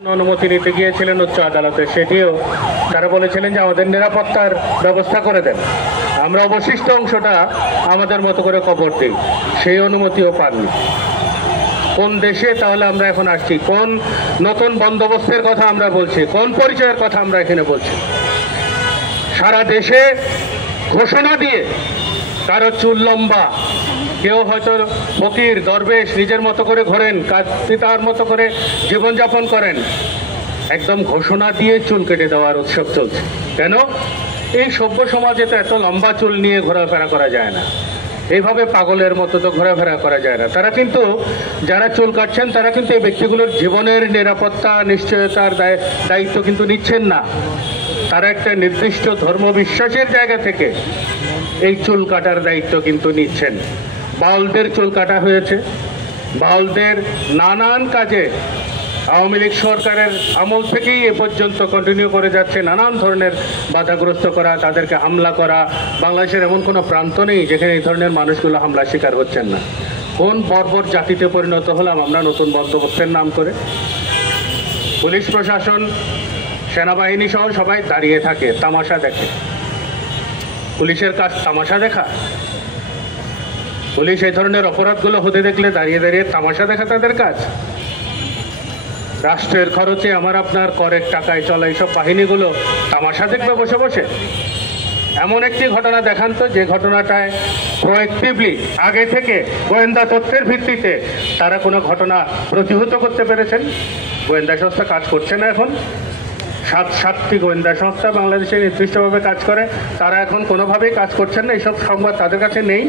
অনুমতি নিতে গিয়েছিলেন উচ্চ আদালতে, সেটিও তারা বলেছিলেন যে আমাদের নিরাপত্তার ব্যবস্থা করে দেন, আমরা অবশিষ্ট অংশটা আমাদের মতো করে কবর দিই। সেই অনুমতিও পাননি। কোন দেশে তাহলে আমরা এখন আসছি? কোন নতুন বন্দোবস্তের কথা আমরা বলছি? কোন পরিচয়ের কথা আমরা এখানে বলছি? সারা দেশে ঘোষণা দিয়ে কারো চুল লম্বা, কেউ হয়তো ফকির দরবেশ নিজের মতো করে ঘোরেন, পিতার মতো করে জীবনযাপন করেন, একদম ঘোষণা দিয়ে চুল কেটে দেওয়ার উৎসব চলছে। কেন? এই সভ্য সমাজে তো এত লম্বা চুল নিয়ে ঘোরাফেরা করা যায় না, এইভাবে পাগলের মতো তো ঘোরাফেরা করা যায় না। তারা কিন্তু, যারা চুল কাটছেন তারা কিন্তু এই ব্যক্তিগুলোর জীবনের নিরাপত্তা নিশ্চয়তার দায়িত্ব কিন্তু নিচ্ছেন না। তারা একটা নির্দিষ্ট ধর্মবিশ্বাসের জায়গা থেকে এই চুল কাটার দায়িত্ব কিন্তু নিচ্ছেন। বাউলদের চুল কাটা হয়েছে, বাউলদের নানান কাজে আওয়ামী লীগ সরকারের আমল থেকেই এ পর্যন্ত কন্টিনিউ করে যাচ্ছে নানান ধরনের বাধাগ্রস্ত করা, তাদেরকে হামলা করা। বাংলাদেশের এমন কোনো প্রান্ত নেই যেখানে এই ধরনের মানুষগুলো হামলার শিকার হচ্ছেন না। কোন বর্বর জাতিতে পরিণত হলাম আমরা নতুন বন্দোবস্তের নাম করে? পুলিশ প্রশাসন, সেনাবাহিনী সহ সবাই দাঁড়িয়ে থাকে, তামাশা দেখে। পুলিশের কাজ তামাশা দেখা? পুলিশ এই ধরনের অপরাধগুলো হতে দেখলে দাঁড়িয়ে দাঁড়িয়ে তামাশা দেখা তাদের কাজ? রাষ্ট্রের খরচে আমার আপনার করের টাকায় চলা এইসব বাহিনীগুলো তামাশা দেখবে বসে বসে? এমন একটি ঘটনা দেখান তো যে ঘটনাটায় প্রোঅ্যাক্টিভলি আগে থেকে গোয়েন্দা তথ্যের ভিত্তিতে তারা কোনো ঘটনা প্রতিহত করতে পেরেছেন। গোয়েন্দা সংস্থা কাজ করছে না এখন। সাতটি গোয়েন্দা সংস্থা বাংলাদেশে নির্দিষ্টভাবে কাজ করে, তারা এখন কোনোভাবেই কাজ করছেন না। এইসব সংবাদ তাদের কাছে নেই।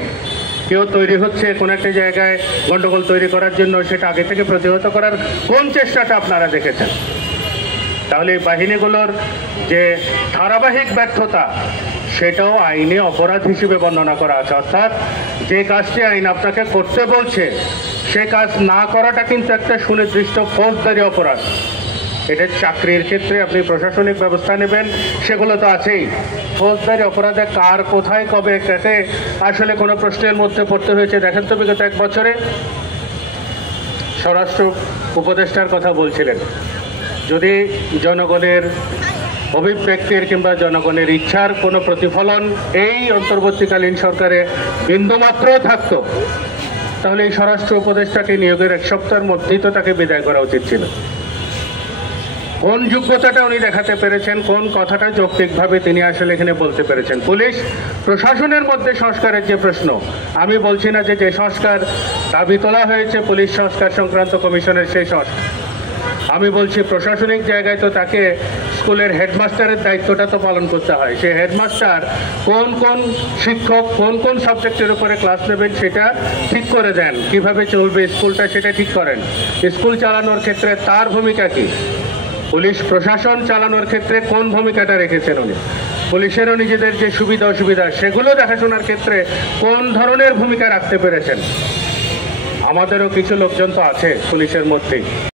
কেউ তৈরি হচ্ছে কোনো একটা জায়গায় গণ্ডগোল তৈরি করার জন্য, সেটা আগে থেকে প্রতিহত করার কোন চেষ্টাটা আপনারা দেখেছেন? তাহলে এই বাহিনীগুলোর যে ধারাবাহিক ব্যর্থতা, সেটাও আইনে অপরাধ হিসেবে বর্ণনা করা আছে। অর্থাৎ যে কাজটি আইন আপনাকে করতে বলছে সে কাজ না করাটা কিন্তু একটা সুনির্দিষ্ট ফৌজদারি অপরাধ। এটা চাকরির ক্ষেত্রে আপনি প্রশাসনিক ব্যবস্থা নেবেন, সেগুলো তো আছেই। ফৌজদারি অপরাধে কার কোথায় কবে কাকে আসলে কোনো প্রশ্নের মধ্যে পড়তে হয়েছে দেখেন তো। বিগত এক বছরে স্বরাষ্ট্র উপদেষ্টার কথা বলছিলেন, যদি জনগণের অভিব্যক্তির কিংবা জনগণের ইচ্ছার কোনো প্রতিফলন এই অন্তর্বর্তীকালীন সরকারে বিন্দুমাত্র থাকতো, তাহলে এই স্বরাষ্ট্র উপদেষ্টাকে নিয়োগের এক সপ্তাহের মধ্যেই তো তাকে বিদায় করা উচিত ছিল। কোন যোগ্যতাটা উনি দেখাতে পেরেছেন, কোন কথাটা যৌক্তিকভাবে তিনি আসলে এখানে বলতে পেরেছেন? পুলিশ প্রশাসনের মধ্যে সংস্কারের যে প্রশ্ন, আমি বলছি না যে সংস্কার দাবি তোলা হয়েছে পুলিশ সংস্কার সংক্রান্ত কমিশনের সেই সংস্কার, আমি বলছি প্রশাসনিক জায়গায় তো তাকে স্কুলের হেডমাস্টারের দায়িত্বটা তো পালন করতে হয়। সেই হেডমাস্টার কোন কোন শিক্ষক কোন কোন সাবজেক্টের উপরে ক্লাস নেবেন সেটা ঠিক করে দেন, কিভাবে চলবে স্কুলটা সেটা ঠিক করেন। স্কুল চালানোর ক্ষেত্রে তার ভূমিকা কি? পুলিশ প্রশাসন চালানোর ক্ষেত্রে কোন ভূমিকাটা রেখেছেন উনি? পুলিশেরও নিজেদের যে সুবিধা অসুবিধা সেগুলো দেখাশোনার ক্ষেত্রে কোন ধরনের ভূমিকা রাখতে পেরেছেন? আমাদেরও কিছু লোকজন তো আছে পুলিশের মধ্যেই।